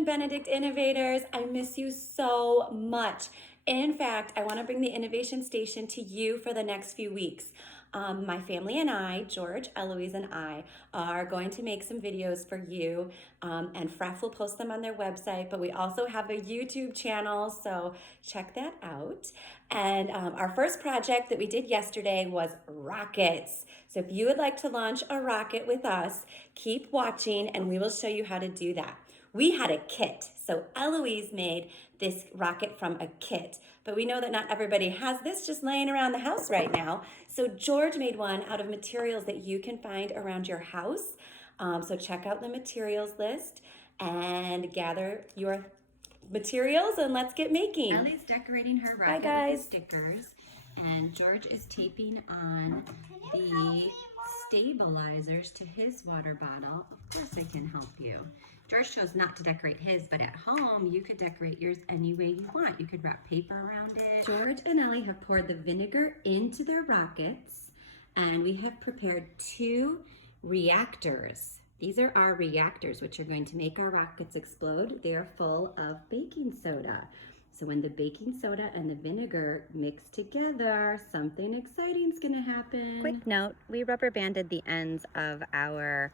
and Benedict innovators. I miss you so much. In fact, I want to bring the Innovation Station to you for the next few weeks. My family and I, George, Eloise, and I, are going to make some videos for you, and Fref will post them on their website, but we also have a YouTube channel, so check that out. And our first project that we did yesterday was rockets. So if you would like to launch a rocket with us, keep watching and we will show you how to do that. We had a kit, so Eloise made this rocket from a kit, but we know that not everybody has this just laying around the house right now. So George made one out of materials that you can find around your house. So check out the materials list and gather your materials and let's get making. Ellie's decorating her rocket with the stickers, and George is taping on the stabilizers to his water bottle. Of course I can help you. George chose not to decorate his, but at home you could decorate yours any way you want. You could wrap paper around it. George and Ellie have poured the vinegar into their rockets, and we have prepared 2 reactors. These are our reactors, which are going to make our rockets explode. They are full of baking soda. So when the baking soda and the vinegar mix together, something exciting is gonna happen. Quick note, we rubber banded the ends of our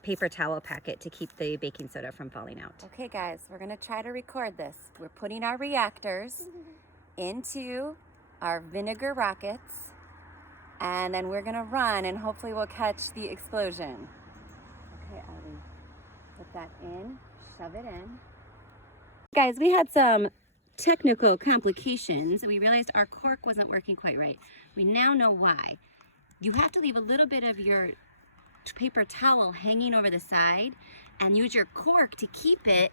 paper towel packet to keep the baking soda from falling out. Okay guys, we're gonna try to record this. We're putting our reactors into our vinegar rockets, and then we're gonna run and hopefully we'll catch the explosion. Okay, Ellie, put that in, shove it in. Guys, we had some technical complications. We realized our cork wasn't working quite right. We now know why. You have to leave a little bit of your paper towel hanging over the side and use your cork to keep it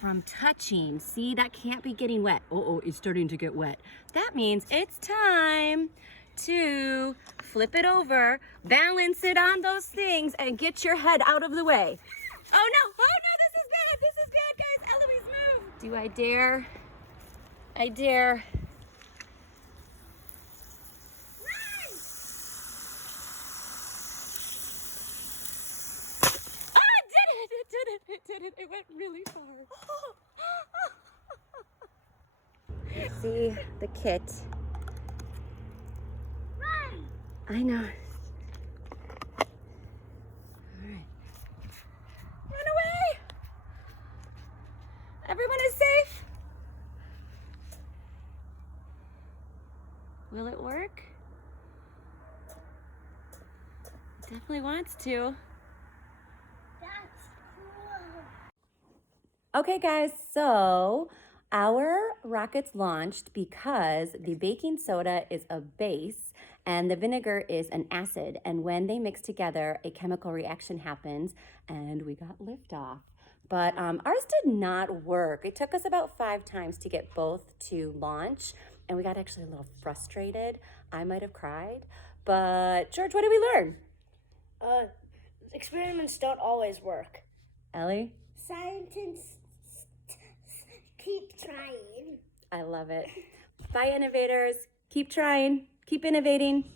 from touching. See, that can't be getting wet. Oh, it's starting to get wet. That means it's time to flip it over, balance it on those things, and get your head out of the way. Oh no, this is bad, guys. Eloise, move. Do I dare? I dare. Run! Ah, it did it. It went really far. See the kit. Run! I know. All right. Run away! Everyone is safe. Will it work? It definitely wants to. That's cool. Okay guys, so our rockets launched because the baking soda is a base and the vinegar is an acid. And when they mix together, a chemical reaction happens and we got liftoff. But ours did not work. It took us about 5 times to get both to launch. And we got actually a little frustrated. I might have cried. But George, what did we learn? Experiments don't always work. Ellie? Scientists keep trying. I love it. Bye, innovators. Keep trying. Keep innovating.